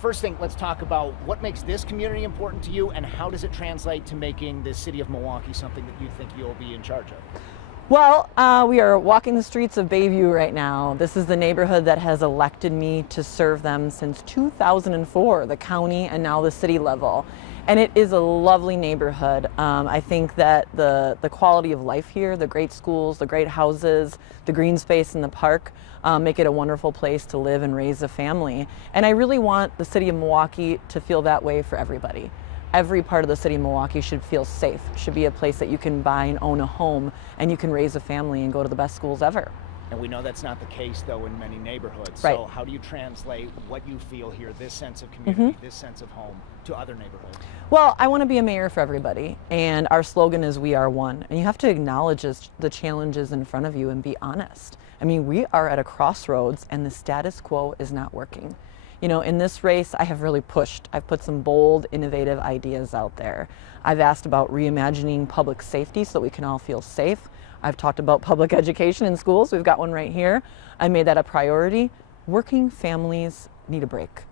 First thing, let's talk about what makes this community important to you and how does it translate to making the city of Milwaukee something that you think you'll be in charge of? Well, we are walking the streets of Bayview right now. This is the neighborhood that has elected me to serve them since 2004, the county and now the city level. And it is a lovely neighborhood. I think that the quality of life here, the great schools, the great houses, the green space in the park, make it a wonderful place to live and raise a family. And I really want the city of Milwaukee to feel that way for everybody. Every part of the city of Milwaukee should feel safe, should be a place that you can buy and own a home and you can raise a family and go to the best schools ever. And we know that's not the case, though, in many neighborhoods. Right. So how do you translate what you feel here, this sense of community, this sense of home, to other neighborhoods? Well, I want to be a mayor for everybody, and our slogan is "We Are One." And you have to acknowledge the challenges in front of you and be honest. I mean, we are at a crossroads, and the status quo is not working. You know, in this race, I have really pushed. I've put some bold, innovative ideas out there. I've asked about reimagining public safety so that we can all feel safe. I've talked about public education in schools. We've got one right here. I made that a priority. Working families need a break.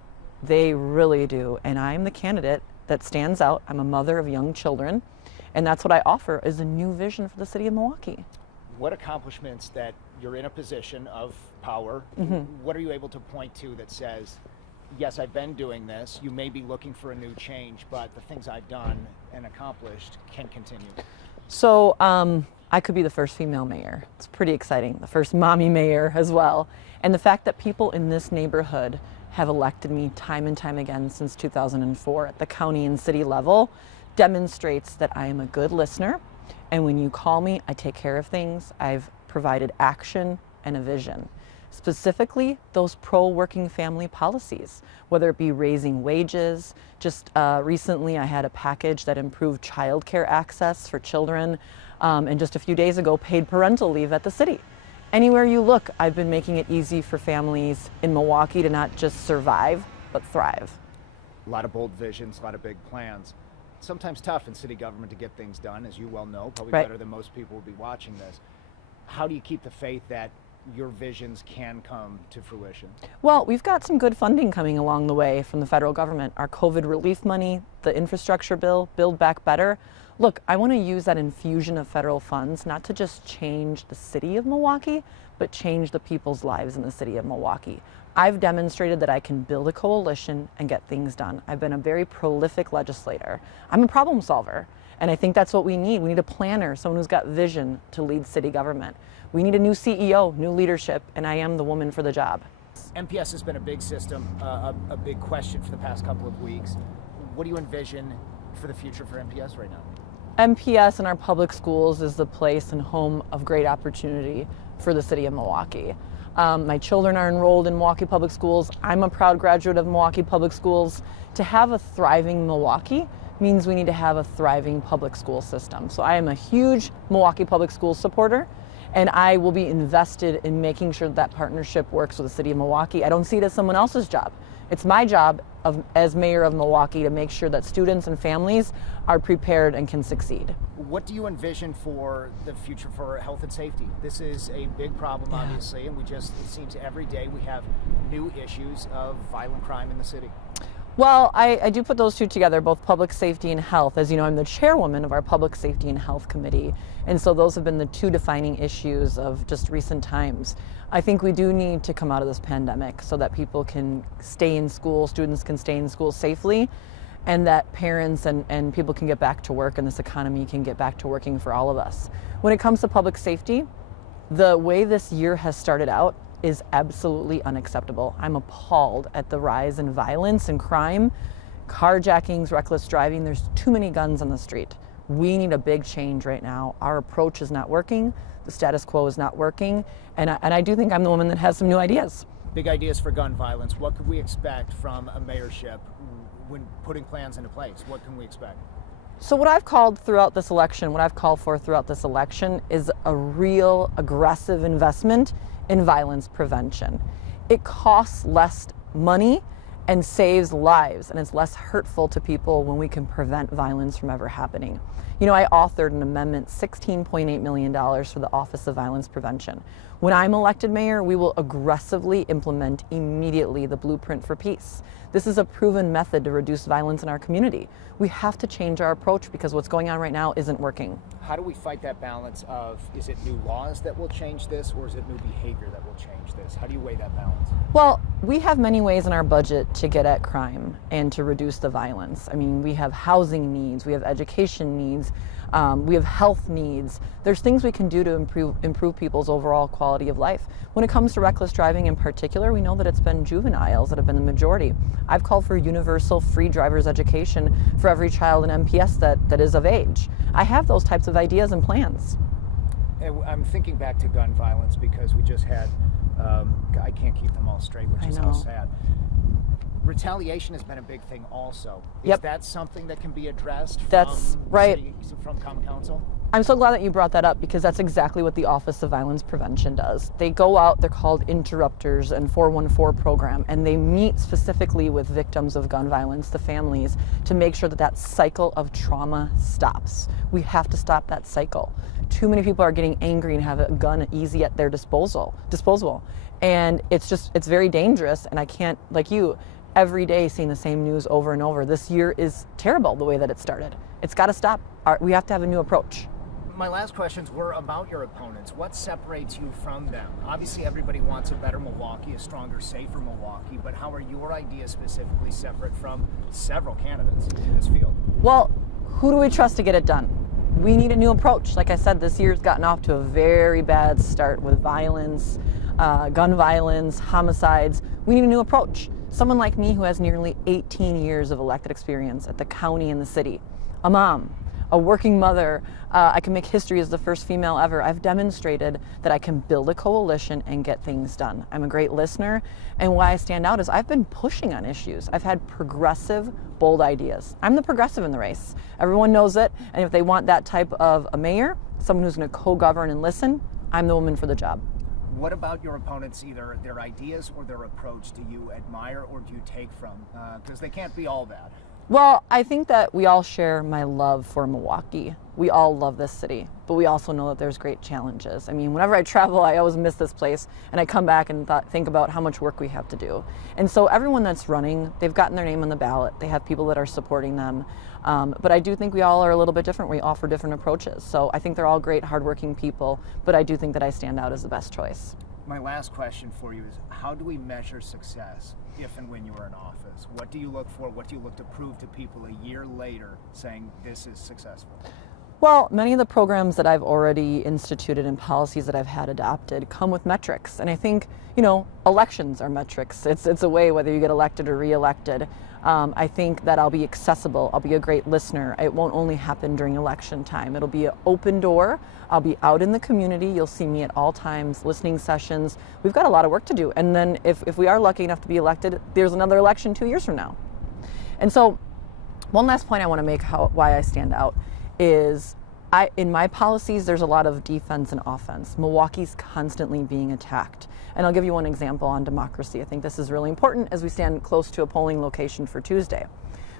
They really do. And I'm the candidate that stands out. I'm a mother of young children. And that's what I offer is a new vision for the city of Milwaukee. What accomplishments that you're in a position of power, what are you able to point to that says, yes, I've been doing this, you may be looking for a new change, but the things I've done and accomplished can continue? So I could be the first female mayor. It's pretty exciting. The first mommy mayor as well. And the fact that people in this neighborhood have elected me time and time again since 2004 at the county and city level demonstrates that I am a good listener. And when you call me, I take care of things. I've provided action and a vision. Specifically, those pro-working family policies, whether it be raising wages. Just recently, I had a package that improved childcare access for children, and just a few days ago, paid parental leave at the city. Anywhere you look, I've been making it easy for families in Milwaukee to not just survive, but thrive. A lot of bold visions, a lot of big plans. Sometimes tough in city government to get things done, as you well know, probably Right. better than most people will be watching this. How do you keep the faith that your visions can come to fruition? Well, we've got some good funding coming along the way from the federal government. Our COVID relief money, the infrastructure bill, Build Back Better. Look, I want to use that infusion of federal funds not to just change the city of Milwaukee, but change the people's lives in the city of Milwaukee. I've demonstrated that I can build a coalition and get things done. I've been a very prolific legislator. I'm a problem solver, and I think that's what we need. We need a planner, someone who's got vision to lead city government. We need a new CEO, new leadership, and I am the woman for the job. MPS has been a big system, a big question for the past couple of weeks. What do you envision for the future for MPS right now? MPS and our public schools is the place and home of great opportunity for the city of Milwaukee. My children are enrolled in Milwaukee Public Schools. I'm a proud graduate of Milwaukee Public Schools. To have a thriving Milwaukee means we need to have a thriving public school system. So I am a huge Milwaukee Public Schools supporter, and I will be invested in making sure that partnership works with the city of Milwaukee. I don't see it as someone else's job. It's my job as mayor of Milwaukee to make sure that students and families are prepared and can succeed. What do you envision for the future for health and safety? This is a big problem, obviously, and it seems every day we have new issues of violent crime in the city. Well, I do put those two together, both public safety and health. As you know, I'm the chairwoman of our Public Safety and Health Committee, and so those have been the two defining issues of just recent times. I think we do need to come out of this pandemic so that people can stay in school, students can stay in school safely, and that parents and people can get back to work and this economy can get back to working for all of us. When it comes to public safety, the way this year has started out is absolutely unacceptable. I'm appalled at the rise in violence and crime, carjackings, reckless driving. There's too many guns on the street. We need a big change right now. Our approach is not working. The status quo is not working. And I do think I'm the woman that has some new ideas. Big ideas for gun violence. What could we expect from a mayorship when putting plans into place? What can we expect? So what I've called throughout this election, what I've called for throughout this election is a real aggressive investment in violence prevention. It costs less money and saves lives, and it's less hurtful to people when we can prevent violence from ever happening. You know, I authored an amendment, $16.8 million for the Office of Violence Prevention. When I'm elected mayor, we will aggressively implement immediately the Blueprint for Peace. This is a proven method to reduce violence in our community. We have to change our approach because what's going on right now isn't working. How do we fight that balance of, is it new laws that will change this, or is it new behavior that will change this? How do you weigh that balance? Well, we have many ways in our budget to get at crime and to reduce the violence. I mean, we have housing needs, we have education needs, we have health needs. There's things we can do to improve people's overall quality of life. When it comes to reckless driving in particular, we know that it's been juveniles that have been the majority. I've called for universal free driver's education for every child in MPS that is of age. I have those types of ideas and plans. I'm thinking back to gun violence because we just had, I can't keep them all straight, which is how sad. Retaliation has been a big thing also. Is that something that can be addressed from Common Council? I'm so glad that you brought that up because that's exactly what the Office of Violence Prevention does. They go out, they're called interrupters and 414 program, and they meet specifically with victims of gun violence, the families, to make sure that that cycle of trauma stops. We have to stop that cycle. Too many people are getting angry and have a gun easy at their disposal. And it's very dangerous, and I can't, like you, every day seeing the same news over and over. This year is terrible the way that it started. It's got to stop. We have to have a new approach. My last questions were about your opponents. What separates you from them? Obviously, everybody wants a better Milwaukee, a stronger, safer Milwaukee, but how are your ideas specifically separate from several candidates in this field? Well, who do we trust to get it done? We need a new approach. Like I said, this year's gotten off to a very bad start with violence, gun violence, homicides. We need a new approach. Someone like me who has nearly 18 years of elected experience at the county and the city, a mom, a working mother, I can make history as the first female ever. I've demonstrated that I can build a coalition and get things done. I'm a great listener, and why I stand out is I've been pushing on issues. I've had progressive, bold ideas. I'm the progressive in the race. Everyone knows it, and if they want that type of a mayor, someone who's going to co-govern and listen, I'm the woman for the job. What about your opponents, either their ideas or their approach, do you admire or do you take from? Because they can't be all bad. Well, I think that we all share my love for Milwaukee. We all love this city, but we also know that there's great challenges. I mean, whenever I travel, I always miss this place, and I come back and think about how much work we have to do. And so everyone that's running, they've gotten their name on the ballot. They have people that are supporting them. But I do think we all are a little bit different. We offer different approaches. So I think they're all great, hardworking people, but I do think that I stand out as the best choice. My last question for you is, how do we measure success if and when you are in office? What do you look for? What do you look to prove to people a year later saying this is successful? Well, many of the programs that I've already instituted and policies that I've had adopted come with metrics. And I think, elections are metrics. It's a way whether you get elected or reelected. I think that I'll be accessible. I'll be a great listener. It won't only happen during election time. It'll be an open door. I'll be out in the community. You'll see me at all times, listening sessions. We've got a lot of work to do. And then if we are lucky enough to be elected, there's another election 2 years from now. And so one last point I want to make why I stand out is in my policies, there's a lot of defense and offense. Milwaukee's constantly being attacked. And I'll give you one example on democracy. I think this is really important as we stand close to a polling location for Tuesday.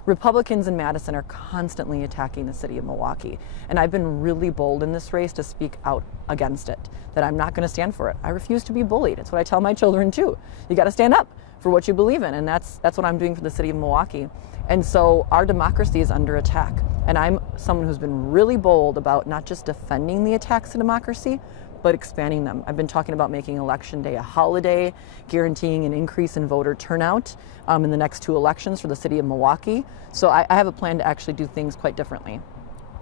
Republicans in Madison are constantly attacking the city of Milwaukee. And I've been really bold in this race to speak out against it, that I'm not going to stand for it. I refuse to be bullied. It's what I tell my children too. You got to stand up for what you believe in. And that's what I'm doing for the city of Milwaukee. And so our democracy is under attack. And I'm someone who's been really bold about not just defending the attacks to democracy, but expanding them. I've been talking about making Election Day a holiday, guaranteeing an increase in voter turnout in the next 2 elections for the city of Milwaukee. So I have a plan to actually do things quite differently.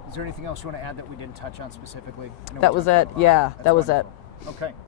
Is there anything else you want to add that we didn't touch on specifically? That was it. Yeah, that was it. Okay.